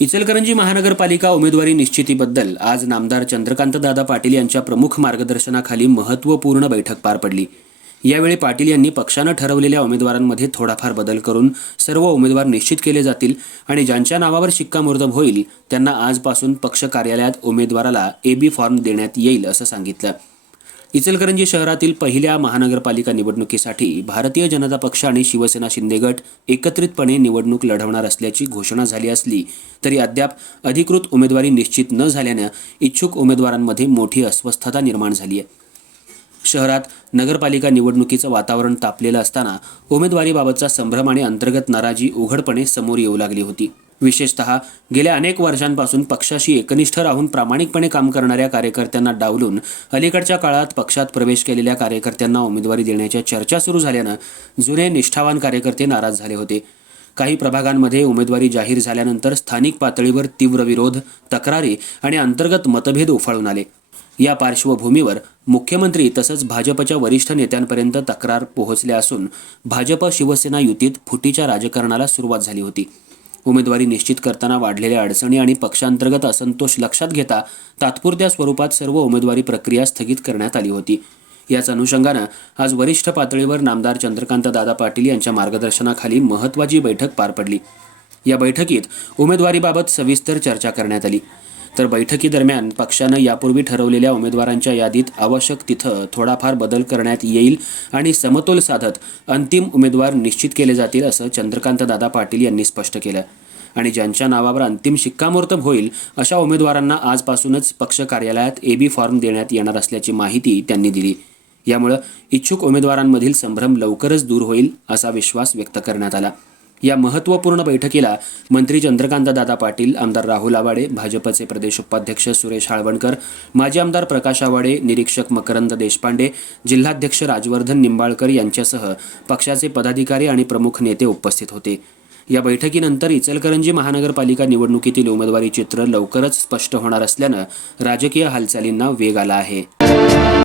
इचलकरंजी महानगरपालिका उमेदवारी निश्चितीबद्दल आज नामदार चंद्रकांतदादा पाटील यांच्या प्रमुख मार्गदर्शनाखाली महत्त्वपूर्ण बैठक पार पडली. यावेळी पाटील यांनी पक्षानं ठरवलेल्या उमेदवारांमध्ये थोडाफार बदल करून सर्व उमेदवार निश्चित केले जातील आणि ज्यांच्या नावावर शिक्कामोर्तब होईल त्यांना आजपासून पक्ष कार्यालयात उमेदवाराला एबी फॉर्म देण्यात येईल असं सांगितलं. इचलकरंजी शहरातील पहिल्या महानगरपालिका निवडणुकीसाठी भारतीय जनता पक्ष आणि शिवसेना शिंदे गट एकत्रितपणे निवडणूक लढवणार असल्याची घोषणा झाली असली तरी अद्याप अधिकृत उमेदवारी निश्चित न झाल्यानं इच्छुक उमेदवारांमध्ये मोठी अस्वस्थता निर्माण झाली आहे. शहरात नगरपालिका निवडणुकीचं वातावरण तापलेलं असताना उमेदवारीबाबतचा संभ्रम आणि अंतर्गत नाराजी उघडपणे समोर येऊ लागली होती. विशेषतः गेल्या अनेक वर्षांपासून पक्षाशी एकनिष्ठ राहून प्रामाणिकपणे काम करणाऱ्या कार्यकर्त्यांना डावलून अलीकडच्या काळात पक्षात प्रवेश केलेल्या कार्यकर्त्यांना उमेदवारी देण्याच्या चर्चा सुरू झाल्यानं जुने निष्ठावान कार्यकर्ते नाराज झाले होते. काही प्रभागांमध्ये उमेदवारी जाहीर झाल्यानंतर स्थानिक पातळीवर तीव्र विरोध तक्रारी आणि अंतर्गत मतभेद उफाळून आले. या पार्श्वभूमीवर मुख्यमंत्री तसंच भाजपच्या वरिष्ठ नेत्यांपर्यंत तक्रार पोहोचल्या असून भाजप शिवसेना युतीत फुटीच्या राजकारणाला सुरुवात झाली होती. उमेदवारी निश्चित करताना वाढलेल्या अडचणी आणि पक्षांतर्गत असंतोष लक्षात घेता तात्पुरत्या स्वरूपात सर्व उमेदवारी प्रक्रिया स्थगित करण्यात आली होती. याच अनुषंगानं आज वरिष्ठ पातळीवर नामदार चंद्रकांत दादा पाटील यांच्या मार्गदर्शनाखाली महत्त्वाची बैठक पार पडली. या बैठकीत उमेदवारीबाबत सविस्तर चर्चा करण्यात आली. तर बैठकीदरम्यान पक्षानं यापूर्वी ठरवलेल्या उमेदवारांच्या यादीत आवश्यक तिथं थोडाफार बदल करण्यात येईल आणि समतोल साधत अंतिम उमेदवार निश्चित केले जातील असं चंद्रकांत दादा पाटील यांनी स्पष्ट केलं. आणि ज्यांच्या नावावर अंतिम शिक्कामोर्तब होईल अशा उमेदवारांना आजपासूनच पक्ष कार्यालयात एबी फॉर्म देण्यात येणार असल्याची माहिती त्यांनी दिली. यामुळं इच्छुक उमेदवारांमधील संभ्रम लवकरच दूर होईल असा विश्वास व्यक्त करण्यात आला. या महत्त्वपूर्ण बैठकीला मंत्री चंद्रकांत दादा पाटील आमदार राहुल आवाडे भाजपचे प्रदेश उपाध्यक्ष सुरेश हाळवणकर माजी आमदार प्रकाश आवाडे निरीक्षक मकरंद देशपांडे जिल्हाध्यक्ष राजवर्धन निंबाळकर यांच्यासह पक्षाचे पदाधिकारी आणि प्रमुख नेते उपस्थित होते. या बैठकीनंतर इचलकरंजी महानगरपालिका निवडणुकीतील उमेदवारी चित्र लवकरच स्पष्ट होणार असल्यानं राजकीय हालचालींना वेग आला आहे.